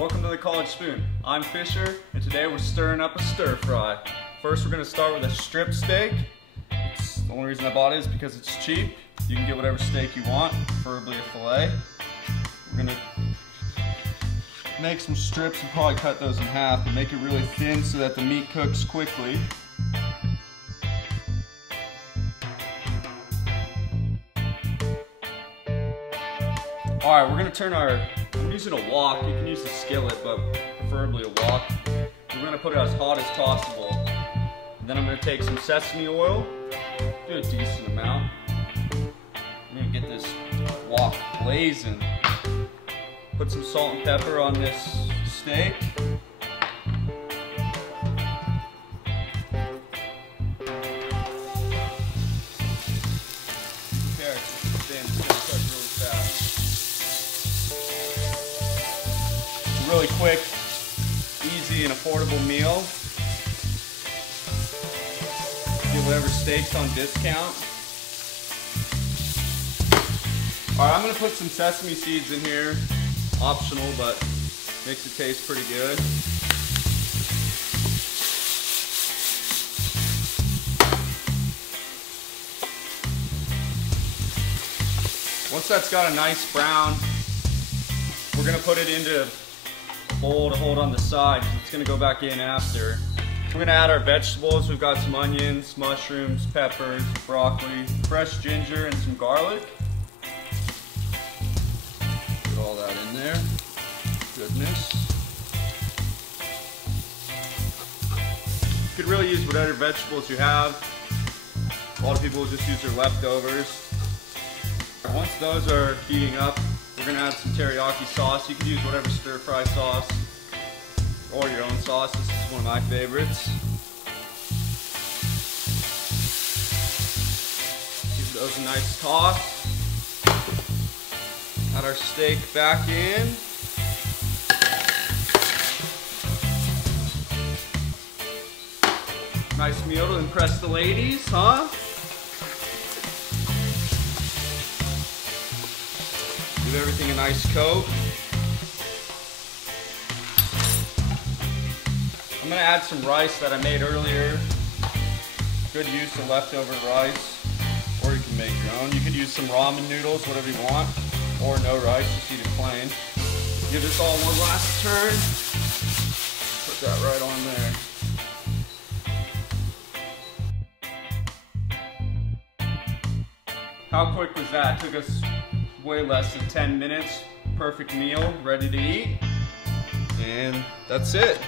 Welcome to the College Spoon. I'm Fisher, and today we're stirring up a stir fry. First, we're going to start with a strip steak. The only reason I bought it is because it's cheap. You can get whatever steak you want, preferably a filet. We're going to make some strips and probably cut those in half and make it really thin so that the meat cooks quickly. Alright, we're going to turn I'm using a wok. You can use a skillet, but preferably a wok. We're going to put it as hot as possible. And then I'm going to take some sesame oil, do a decent amount. I'm going to get this wok blazing. Put some salt and pepper on this steak. Really quick, easy, and affordable meal. Get whatever steak's on discount. Alright, I'm going to put some sesame seeds in here. Optional, but makes it taste pretty good. Once that's got a nice brown, we're going to put it into bowl to hold on the side. It's going to go back in after. We're going to add our vegetables. We've got some onions, mushrooms, peppers, broccoli, fresh ginger, and some garlic. Put all that in there. Goodness. You could really use whatever vegetables you have. A lot of people will just use their leftovers. Once those are heating up, we're going to add some teriyaki sauce. You can use whatever stir-fry sauce or your own sauce. This is one of my favorites. Give those a nice toss. Add our steak back in. Nice meal to impress the ladies, huh? Give everything a nice coat. I'm going to add some rice that I made earlier. Good use of leftover rice, or you can make your own. You could use some ramen noodles, whatever you want, or no rice, just eat it plain. Give this all one last turn. Put that right on there. How quick was that? Took us way less than 10 minutes. Perfect meal, ready to eat. And that's it.